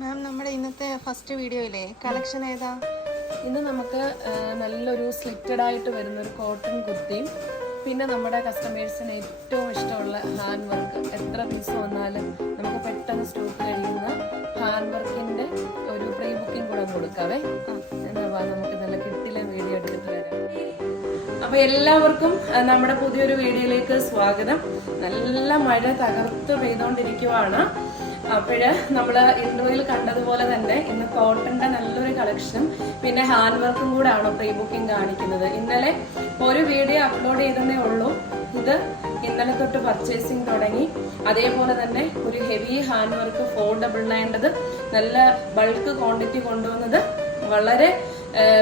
മാം, നമ്മുടെ ഇന്നത്തെ ഫസ്റ്റ് വീഡിയോയിലെ കളക്ഷൻ ഏതാ? ഇന്ന് നമുക്ക് നല്ലൊരു സ്ലിറ്റഡ് ആയിട്ട് വരുന്ന ഒരു കോട്ടൺ കുർത്തിയും പിന്നെ നമ്മുടെ കസ്റ്റമേഴ്സിന് ഏറ്റവും ഇഷ്ടമുള്ള ഹാൻഡ് വർക്ക്, എത്ര പീസ് വന്നാലും നമുക്ക് പെട്ടെന്ന് സ്റ്റോക്ക് കഴിയുന്ന ഹാൻഡ് വർക്കിന്റെ ഒരു പ്രീ ബുക്കിംഗ് കൂടെ കൊടുക്കാവേ. എന്നാ നമുക്ക് നല്ല കിട്ടിലെ വീഡിയോ എടുത്തിട്ട് വരാം. അപ്പൊ എല്ലാവർക്കും നമ്മുടെ പുതിയൊരു വീഡിയോയിലേക്ക് സ്വാഗതം. നല്ല മഴ തകർത്ത് പെയ്തോണ്ടിരിക്കുവാണ്. അപ്പോഴ് നമ്മള് ഇൻട്രോയിൽ കണ്ടതുപോലെ തന്നെ ഇന്ന് കോട്ടന്റെ നല്ലൊരു കളക്ഷനും പിന്നെ ഹാൻഡ് വർക്കും കൂടെ ആണ് പ്രീ ബുക്കിംഗ് കാണിക്കുന്നത്. ഇന്നലെ ഒരു വീഡിയോ അപ്ലോഡ് ചെയ്തതേ ഉള്ളൂ. ഇത് ഇന്നലെ തൊട്ട് പർച്ചേസിങ് തുടങ്ങി. അതേപോലെ തന്നെ ഒരു ഹെവി ഹാൻഡ് വർക്ക് 499 നല്ല ബൾക്ക് ക്വാണ്ടിറ്റി കൊണ്ടുവന്നത് വളരെ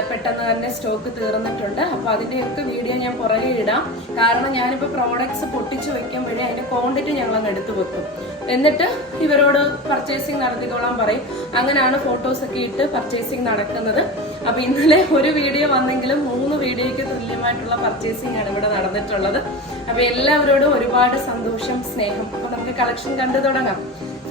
പെട്ടെന്ന് തന്നെ സ്റ്റോക്ക് തീർന്നിട്ടുണ്ട്. അപ്പൊ അതിന്റെയൊക്കെ വീഡിയോ ഞാൻ പുറകെ ഇടാം. കാരണം ഞാനിപ്പോ പ്രോഡക്ട്സ് പൊട്ടിച്ചു വെക്കുമ്പോഴേ അതിന്റെ ക്വാണ്ടിറ്റി ഞങ്ങൾ അങ്ങ് എടുത്തു വെക്കും. എന്നിട്ട് ഇവരോട് പർച്ചേസിങ് നടത്തിക്കോളാൻ പറയും. അങ്ങനെയാണ് ഫോട്ടോസ് ഒക്കെ ഇട്ട് പർച്ചേസിങ് നടക്കുന്നത്. അപ്പൊ ഇന്നലെ ഒരു വീഡിയോ വന്നെങ്കിലും 3 വീഡിയോയ്ക്ക് തുല്യമായിട്ടുള്ള പർച്ചേസിങ് ആണ് ഇവിടെ നടന്നിട്ടുള്ളത്. അപ്പൊ എല്ലാവരോടും ഒരുപാട് സന്തോഷം, സ്നേഹം. അപ്പൊ നമുക്ക് കളക്ഷൻ കണ്ടു തുടങ്ങാം.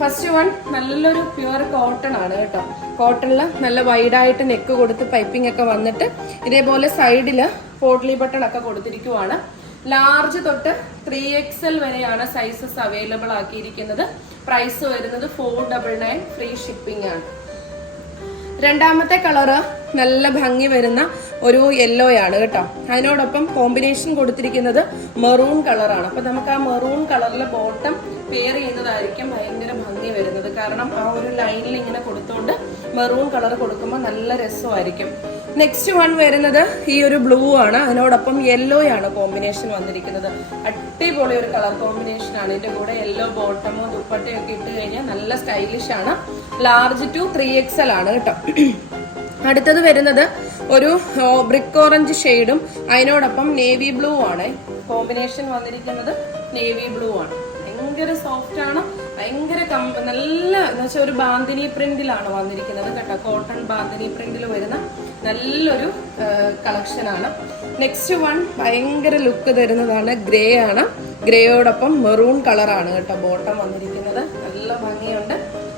ഫസ്റ്റ് വൺ നല്ലൊരു പ്യുവർ കോട്ടൺ ആണ് കേട്ടോ. കോട്ടണില് നല്ല വൈഡായിട്ട് നെക്ക് കൊടുത്ത് പൈപ്പിംഗ് ഒക്കെ വന്നിട്ട് ഇതേപോലെ സൈഡില് പോട്ട്ലി ബട്ടൺ ഒക്കെ കൊടുത്തിരിക്കുവാണ്. ലാർജ് തൊട്ട് 3XL വരെയാണ് സൈസസ് അവൈലബിൾ ആക്കിയിരിക്കുന്നത്. പ്രൈസ് വരുന്നത് 499, ഫ്രീ ഷിപ്പിംഗ് ആണ്. രണ്ടാമത്തെ കളറ് നല്ല ഭംഗി വരുന്ന ഒരു യെല്ലോ ആണ് കേട്ടോ. അതിനോടൊപ്പം കോമ്പിനേഷൻ കൊടുത്തിരിക്കുന്നത് മെറൂൺ കളറാണ്. അപ്പൊ നമുക്ക് ആ മെറൂൺ കളറിലെ ബോട്ടം പെയർ ചെയ്യുന്നതായിരിക്കും ഭയങ്കര ഭംഗി വരുന്നത്. കാരണം ആ ഒരു ലൈനിൽ ഇങ്ങനെ കൊടുത്തോണ്ട് മെറൂൺ കളർ കൊടുക്കുമ്പോൾ നല്ല രസമായിരിക്കും. നെക്സ്റ്റ് വൺ വരുന്നത് ഈ ഒരു ബ്ലൂ ആണ്. അതിനോടൊപ്പം യെല്ലോ ആണ് കോമ്പിനേഷൻ വന്നിരിക്കുന്നത്. അടിപൊളി ഒരു കളർ കോമ്പിനേഷൻ ആണ്. ഇതിന്റെ കൂടെ യെല്ലോ ബോട്ടമോ ദുപ്പട്ടയോ ഒക്കെ ഇട്ട് കഴിഞ്ഞാൽ നല്ല സ്റ്റൈലിഷ് ആണ്. ലാർജ് ടു 3XL ആണ് കേട്ടോ. അടുത്തത് വരുന്നത് ഒരു ബ്രിക്ക് ഓറഞ്ച് ഷെയ്ഡും അതിനോടൊപ്പം നേവി ബ്ലൂ ആണ്. കോമ്പിനേഷൻ വന്നിരിക്കുന്നത് നേവി ബ്ലൂ ആണ്. ഭയങ്കര സോഫ്റ്റ് ആണ്, ഭയങ്കര നല്ല എന്ന് വെച്ചാൽ ഒരു ബാന്തിനി പ്രിന്റിലാണ് വന്നിരിക്കുന്നത് കേട്ടോ. കോട്ടൺ ബാന്തിനി പ്രിന്റിൽ വരുന്ന നല്ലൊരു കളക്ഷൻ ആണ്. നെക്സ്റ്റ് വൺ ഭയങ്കര ലുക്ക് തരുന്നതാണ്. ഗ്രേ ആണ്. ഗ്രേയോടൊപ്പം മെറൂൺ കളറാണ് കേട്ടോ ബോട്ടം വന്നിരിക്കുന്നത്. നല്ല ഭംഗിയുണ്ട്.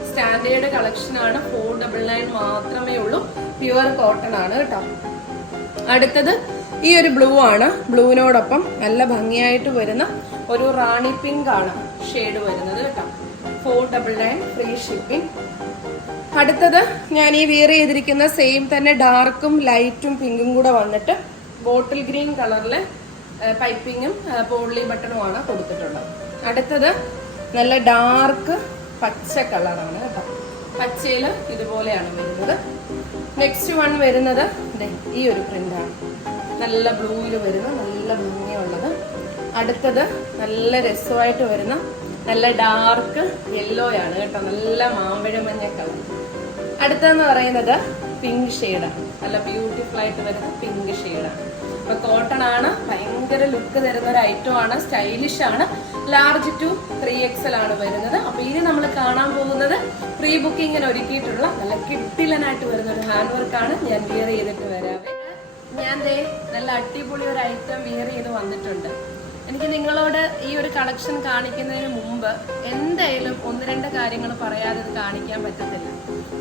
സ്റ്റാൻഡേർഡ് കളക്ഷൻ ആണ്. 499 മാത്രമേ ഉള്ളൂ. പ്യുവർ കോട്ടൺ ആണ് കേട്ടോ. അടുത്തത് ഈ ഒരു ബ്ലൂ ആണ്. ബ്ലൂവിനോടൊപ്പം നല്ല ഭംഗിയായിട്ട് വരുന്ന ഒരു റാണി പിങ്ക് ആണ് ഷെയ്ഡ് വരുന്നത് കേട്ടോ. 499, ഫ്രീ ഷിപ്പിംഗ്. അടുത്തത് ഞാൻ ഈ വിയർ ചെയ്തിരിക്കുന്ന സെയിം തന്നെ ഡാർക്കും ലൈറ്റും പിങ്കും കൂടെ വന്നിട്ട് ബോട്ടിൽ ഗ്രീൻ കളറില് പൈപ്പിങ്ങും പോട്ട്ലി ബട്ടണും ആണ് കൊടുത്തിട്ടുള്ളത്. അടുത്തത് നല്ല ഡാർക്ക് പച്ച കളറാണ് കേട്ടോ. പച്ചയില് ഇതുപോലെയാണ് വരുന്നത്. നെക്സ്റ്റ് വൺ വരുന്നത് ഈ ഒരു പ്രിന്റാണ്. നല്ല ബ്ലൂയില് വരുന്ന നല്ല ഭംഗിയുള്ളത്. അടുത്തത് നല്ല രസമായിട്ട് വരുന്ന നല്ല ഡാർക്ക് യെല്ലോ ആണ് കേട്ടോ. നല്ല മാമ്പഴ മഞ്ഞ കളർ. അടുത്തെന്ന് പറയുന്നത് പിങ്ക് ഷെയ്ഡാണ്. നല്ല ബ്യൂട്ടിഫുൾ ആയിട്ട് വരുന്ന പിങ്ക് ഷെയ്ഡാണ്. അപ്പൊ കോട്ടൺ ആണ്. ഭയങ്കര ലുക്ക് തരുന്ന ഒരു ഐറ്റം ആണ്. സ്റ്റൈലിഷ് ആണ്. ലാർജ് ടു 3XL ആണ് വരുന്നത്. അപ്പൊ ഇനി നമ്മൾ കാണാൻ പോകുന്നത് പ്രീ ബുക്കിങ്ങിന് ഒരുക്കിയിട്ടുള്ള നല്ല കിട്ടിലനായിട്ട് വരുന്ന ഒരു ഹാൻഡ് വർക്കാണ്. ഞാൻ വിയർ ചെയ്തിട്ട് വരാവേ. ഞാൻ നല്ല അടിപൊളി ഒരു ഐറ്റം വിയർ ചെയ്ത് വന്നിട്ടുണ്ട്. എനിക്ക് നിങ്ങളോട് ഈ ഒരു കളക്ഷൻ കാണിക്കുന്നതിന് മുമ്പ് എന്തായാലും 1-2 കാര്യങ്ങൾ പറയാതെ ഇത് കാണിക്കാൻ പറ്റത്തില്ല.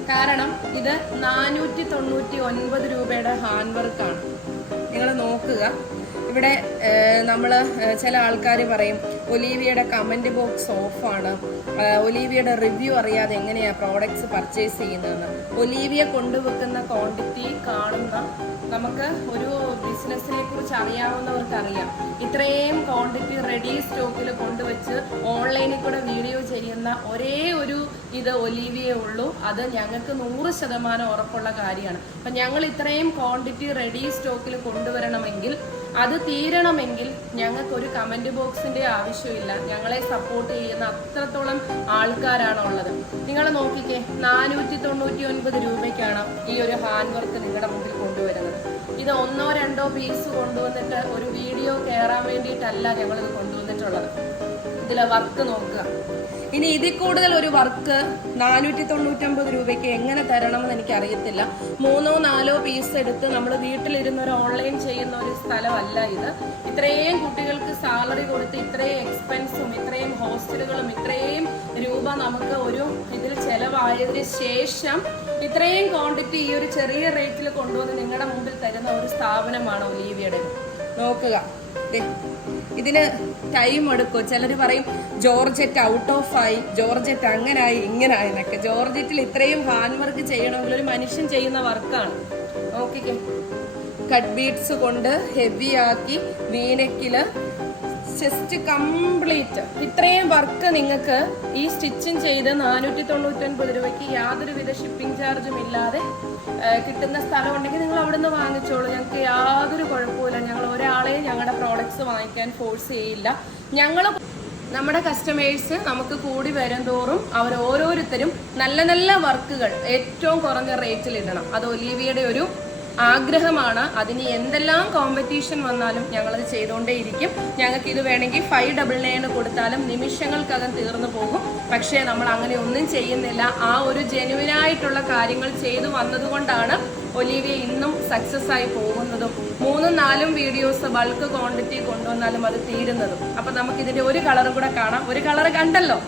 കാരണം ഇത് 499 രൂപയുടെ ഹാൻഡ് വർക്കാണ്. നിങ്ങൾ നോക്കുക. ഇവിടെ നമ്മൾ ചില ആൾക്കാർ പറയും ഒലീവിയയുടെ കമന്റ് ബോക്സ് ഓഫാണ്, ഒലീവിയയുടെ റിവ്യൂ അറിയാതെ എങ്ങനെയാ പ്രോഡക്ട്സ് പർച്ചേസ് ചെയ്യുന്നതെന്ന്. ഒലീവിയ കൊണ്ടുവെക്കുന്ന ക്വാണ്ടിറ്റി കാണുന്ന നമുക്ക് ഒരു ബിസിനസ്സിനെ കുറിച്ച് അറിയാവുന്നവർക്ക് അറിയാം. ഇത്രയും ക്വാണ്ടിറ്റി റെഡി സ്റ്റോക്കിൽ കൊണ്ടുവച്ച് ഓൺലൈനിൽ കൂടെ വീഡിയോ ചെയ്യുന്ന ഒരേ ഒരു ഇത് ഒലീവിയേ ഉള്ളൂ. അത് ഞങ്ങൾക്ക് 100% ഉറപ്പുള്ള കാര്യമാണ്. അപ്പം ഞങ്ങൾ ഇത്രയും ക്വാണ്ടിറ്റി റെഡി സ്റ്റോക്കിൽ കൊണ്ടുവരണമെങ്കിൽ, അത് തീരണമെങ്കിൽ ഞങ്ങൾക്കൊരു കമന്റ് ബോക്സിന്റെ ആവശ്യമില്ല. ഞങ്ങളെ സപ്പോർട്ട് ചെയ്യുന്ന അത്രത്തോളം ആൾക്കാരാണ് ഉള്ളത്. നിങ്ങൾ നോക്കിക്കേ, 499 രൂപയ്ക്കാണ് ഈ ഒരു ഹാൻഡ് വർക്ക് നിങ്ങളുടെ മുമ്പിൽ കൊണ്ടുവരുന്നത്. ഇത് 1-2 പീസ് കൊണ്ടുവന്നിട്ട് ഒരു വീഡിയോ കയറാൻ വേണ്ടിയിട്ടല്ല ഞങ്ങളിത് കൊണ്ടുവന്നിട്ടുള്ളത്. ഇതിലെ വർക്ക് നോക്കുക. ഇനി ഇതിൽ കൂടുതൽ ഒരു വർക്ക് 499 രൂപയ്ക്ക് എങ്ങനെ തരണമെന്ന് എനിക്ക് അറിയത്തില്ല. 3-4 പീസ് എടുത്ത് നമ്മൾ വീട്ടിലിരുന്ന് ഒരു ഓൺലൈൻ ചെയ്യുന്ന ഒരു സ്ഥലമല്ല ഇത്. ഇത്രയും കുട്ടികൾക്ക് സാലറി കൊടുത്ത് ഇത്രയും എക്സ്പെൻസും ഇത്രയും ഹോസ്റ്റലുകളും ഇത്രയും രൂപ നമുക്ക് ഒരു ഇതിൽ ചെലവായതിനു ശേഷം ഇത്രയും ക്വാണ്ടിറ്റി ഈ ഒരു ചെറിയ റേറ്റിൽ കൊണ്ടുവന്ന് നിങ്ങളുടെ മുമ്പിൽ തരുന്ന ഒരു സ്ഥാപനമാണ് ഒലീവിയുടെ. നോക്കുക, ഇതിന് ടൈം എടുക്കും. ചിലർ പറയും ജോർജറ്റ് ഔട്ട് ഓഫ് ആയി, ജോർജറ്റ് അങ്ങനായി ഇങ്ങനായി എന്നൊക്കെ. ജോർജറ്റിൽ ഇത്രയും ഹാൻഡ് വർക്ക് ചെയ്യണമെങ്കിൽ ഒരു മനുഷ്യൻ ചെയ്യുന്ന വർക്കാണ്. നോക്കിക്കേ, കട്ട് ബീഡ്സ് കൊണ്ട് ഹെവി ആക്കി വീനെക്കില് ചെസ്റ്റ് കംപ്ലീറ്റ് ഇത്രയും വർക്ക് നിങ്ങൾക്ക് ഈ സ്റ്റിച്ചിങ് ചെയ്ത് 499 രൂപയ്ക്ക് യാതൊരുവിധ ഷിപ്പിംഗ് ചാർജും ഇല്ലാതെ കിട്ടുന്ന സ്ഥലം ഉണ്ടെങ്കിൽ നിങ്ങൾ അവിടെ നിന്ന് വാങ്ങിച്ചോളൂ. ഞങ്ങൾക്ക് യാതൊരു കുഴപ്പമില്ല. ഞങ്ങൾ ഒരാളെയും ഞങ്ങളുടെ പ്രോഡക്ട്സ് വാങ്ങിക്കാൻ ഫോഴ്സ് ചെയ്യില്ല. നമ്മുടെ കസ്റ്റമേഴ്സ് നമുക്ക് കൂടി വരും തോറും അവർ ഓരോരുത്തരും നല്ല നല്ല വർക്കുകൾ ഏറ്റവും കുറഞ്ഞ റേറ്റിൽ ഇടണം. അത് ഒലീവിയുടെ ഒരു ആഗ്രഹമാണ്. അതിന് എന്തെല്ലാം കോമ്പറ്റീഷൻ വന്നാലും ഞങ്ങളത് ചെയ്തുകൊണ്ടേയിരിക്കും. ഞങ്ങൾക്ക് ഇത് വേണമെങ്കിൽ 599 കൊടുത്താലും നിമിഷങ്ങൾക്കകം തീർന്നു പോകും. പക്ഷേ നമ്മൾ അങ്ങനെ ഒന്നും ചെയ്യുന്നില്ല. ആ ഒരു ജെന്യുവിനായിട്ടുള്ള കാര്യങ്ങൾ ചെയ്തു വന്നതുകൊണ്ടാണ് ഒലീവിയ ഇന്നും സക്സസ് ആയി പോകുന്നതും 3-4 വീഡിയോസ് ബൾക്ക് ക്വാണ്ടിറ്റി കൊണ്ടുവന്നാലും അത് തീരുന്നതും. അപ്പൊ നമുക്ക് ഇതിന്റെ ഒരു കളറും കൂടെ കാണാം. ഒരു കളർ കണ്ടല്ലോ.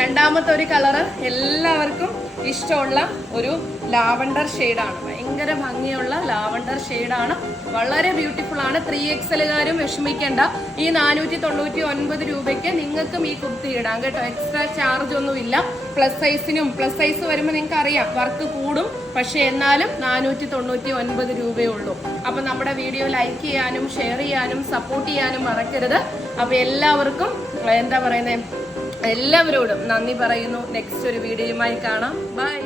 രണ്ടാമത്തെ ഒരു കളറ് എല്ലാവർക്കും ഇഷ്ടമുള്ള ഒരു ലാവണ്ടർ ഷെയ്ഡാണ്. ഭയങ്കര ഭംഗിയുള്ള ലാവണ്ടർ ഷെയ്ഡാണ്. വളരെ ബ്യൂട്ടിഫുൾ ആണ്. 3XL വിഷമിക്കേണ്ട. ഈ 499 രൂപയ്ക്ക് നിങ്ങൾക്കും ഈ കുർത്തി ഇടാം കേട്ടോ. എക്സ്ട്രാ ചാർജ് ഒന്നുമില്ല. പ്ലസ് സൈസ് വരുമ്പോൾ നിങ്ങൾക്ക് അറിയാം വർക്ക് കൂടും. പക്ഷെ എന്നാലും 499 രൂപയേ ഉള്ളൂ. അപ്പൊ നമ്മുടെ വീഡിയോ ലൈക്ക് ചെയ്യാനും ഷെയർ ചെയ്യാനും സപ്പോർട്ട് ചെയ്യാനും മറക്കരുത്. അപ്പൊ എല്ലാവർക്കും എന്താ പറയുന്നത്, എല്ലാവരോടും നന്ദി പറയുന്നു. നെക്സ്റ്റ് ഒരു വീഡിയോയുമായി കാണാം. ബൈ.